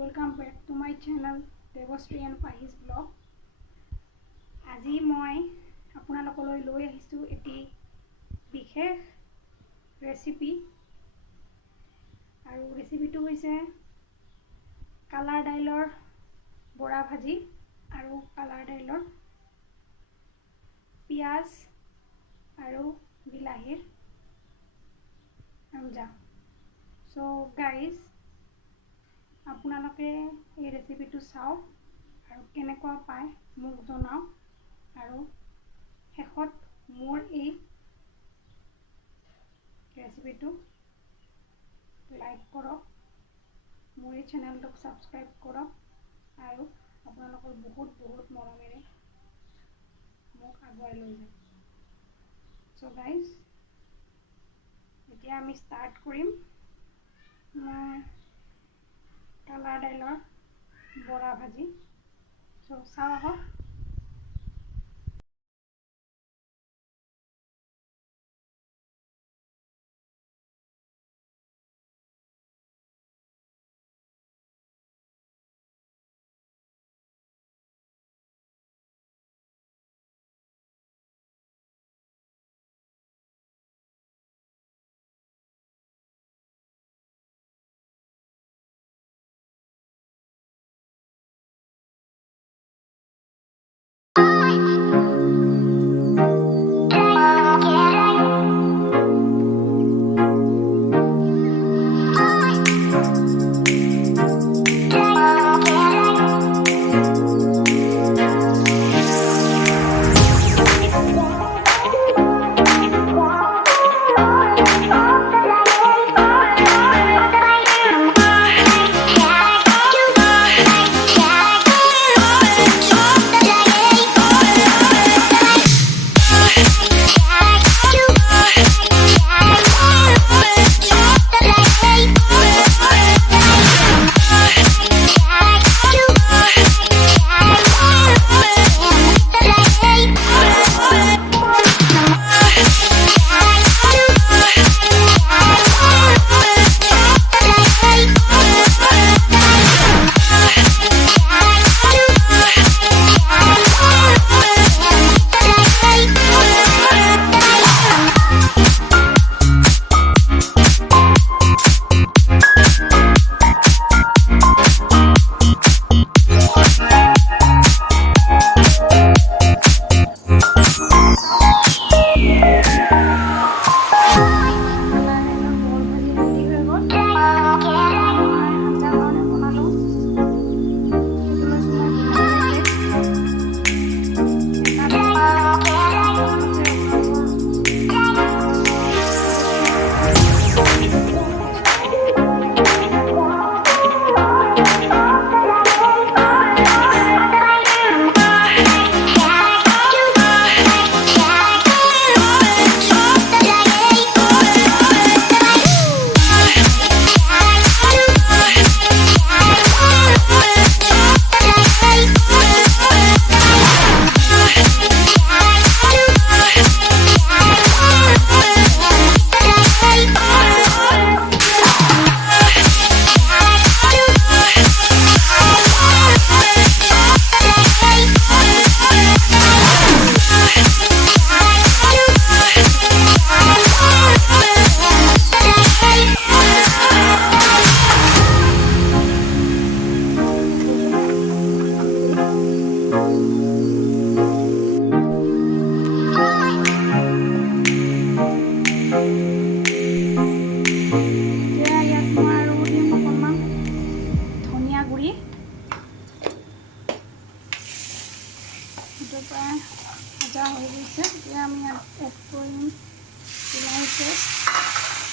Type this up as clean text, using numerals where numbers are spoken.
Welcome back to my channel Devashree and Pahis Blog. আজি মই আপোনালোকলৈ লৈ আহিছো এটি বিশেষ ৰেচিপি আৰু ৰেচিপিটো হৈছে কালাৰ দাইলৰ বৰা ভাজি আৰু কালাৰ দাইলৰ পিয়াজ আৰু বিলাহীৰ আঞ্জা। So guys, আপোনালোকে এই ৰেচিপিটো চাওক আৰু কেনেকুৱা পায় মোক জনাওক আৰু শেষত মোৰ এই ৰেচিপিটো লাইক কৰক, মোৰ এই চেনেলটোক সাবস্ক্ৰাইব কৰক আৰু আপোনালোকৰ বহুত মৰমেৰে মোক আগুৱাই লৈ যাওক। So guys, এতিয়া আমি স্টাৰ্ট কৰিম কালাৰ দাইলৰ বৰা ভাজি। So চাও আহক। ভাজা হৈ গৈছে, এতিয়া আমি এড কৰিম বিলাহী পেষ্ট।